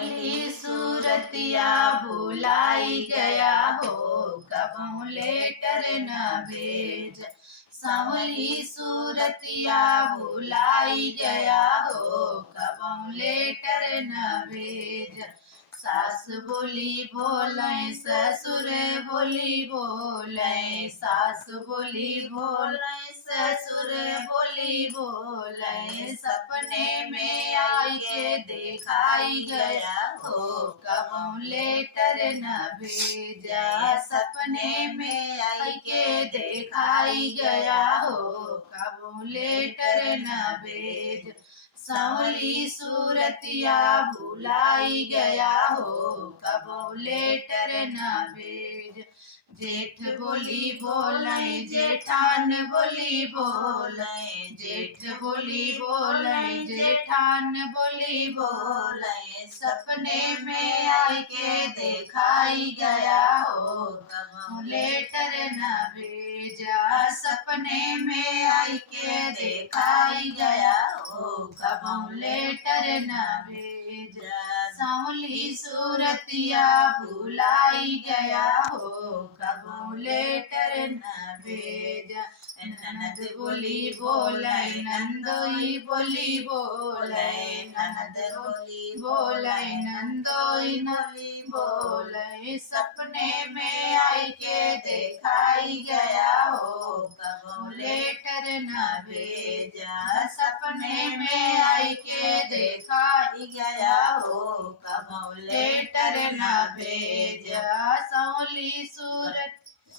सांवली सूरतिया भुलाई गया हो, कबहू लेटर न भेज। सांवली सूरतिया भुलाई गया हो, कबहू लेटर न भेज। सास बोली बोले ससुर बोली बोले, सास बोली बोले ससुर बोली बोले, सपने में आई के दिखाई गया हो, कबहू लेटर न भेजा। सपने में आई के दिखाई गया हो, कबहू लेटर न भेज। सांवली सूरतिया भुलाई गया हो, कबहू लेटर न भेज। जेठ बोली बोले जेठान बोली बोले, जेठ बोली बोले जेठान बोली बोले, सपने में आई के दिखाई गया हो, कबहू लेटर न भेजा। सपने में आई के दिखाई गया हो, कबहू लेटर न भेजा। सांवली सूरतिया भुलाई गया हो, कबहू लेटर न भेजा। ननद बोली बोले नंदोई बोली बोले, ननद बोली बोले नंदोई बोली बोले, सपने में आई के दिखाई गया हो, कबहू लेटर न भेजा। सपने में आई के दिखाई गया हो, कबहू लेटर न भेजा। सांवली सूरत